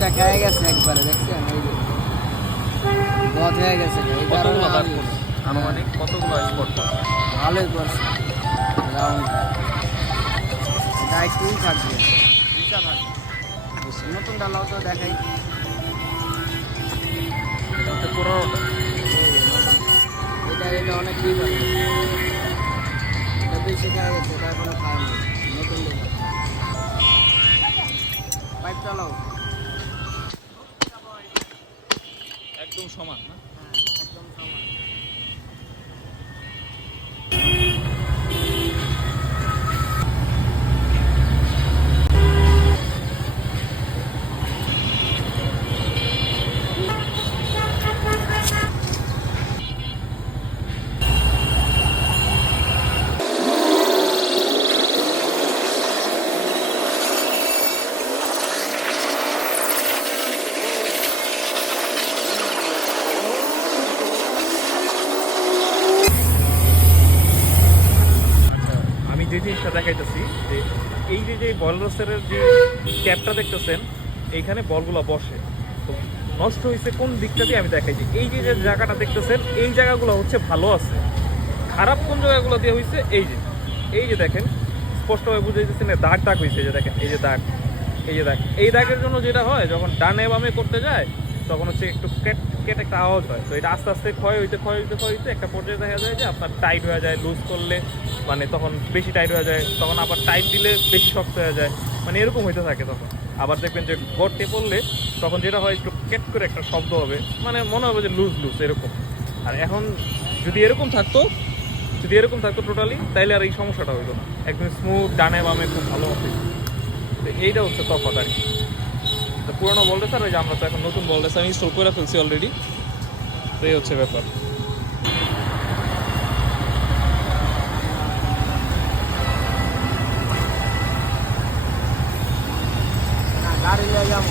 বলো খেয়ে গেছে একবারে দেখছেন? এই যে। হয়ে গেছে এই কতগুলো আমি- পড়ছে? আনুমানিক কতগুলো স্পট পড়ছে? ভালোই রাউন্ড। এটা একটুই থাকবে দুইটা থাকবে নতুন ডালাও তো দেখাই। হচ্ছে এটা এটা অনেক হবে এটা বেশি খাওয়া গেছে এখনও খাওয়া নতুন পাইপ চালাও। সমান না? জিনিসটা দেখাইতেছি যে এই যে যে রোস্টারের যে ক্যাপটা দেখতেছেন, এইখানে বলগুলো বসে। তো নষ্ট হয়েছে কোন দিকটা দিয়ে আমি দেখাইছি এই যে যে জায়গাটা দেখতেছেন, এই জায়গাগুলো হচ্ছে ভালো আছে। খারাপ কোন জায়গাগুলো দিয়ে হয়েছে এই যে। এই যে দেখেন, স্পষ্টভাবে বুঝে যাচ্ছে না, দাগ দাগ হয়েছে যে দেখেন, এই যে দাগ, এই যে দাগ। এই দাগের জন্য যেটা হয়, যখন ডানে বামে করতে যায় তখন হচ্ছে একটু কেট কেট একটা আওয়াজ হয়। তো এটা আস্তে আস্তে ক্ষয় হইতে ক্ষয় হইতে ক্ষয় হইতে একটা পর্যায়ে দেখা যায় যে আপনার টাইট হয়ে যায় লুজ করলে মানে তখন বেশি টাইট হয়ে যায়, তখন আবার টাইট দিলে বেশি শক্ত হয়ে যায়। মানে এরকম হইতে থাকে তখন। আবার দেখবেন যে গড়তে পড়লে তখন যেটা হয়, একটু কেট করে একটা শব্দ হবে। মানে মনে হবে যে লুজ লুজ এরকম। আর এখন যদি এরকম থাকতো, যদি এরকম থাকতো টোটালি তাইলে আর এই সমস্যাটা হইতো না। একদম স্মুথ ডানে বামে খুব ভালো হবে তো এইটা হচ্ছে তফাৎ আর কি। তো পুরোনো বলডেসার, ওই যে আমরা তো এখন নতুন বলডেসার ইনস্টল করে ফেলছি অলরেডি তো এই হচ্ছে ব্যাপার। গাড়ি নিয়ে যাব।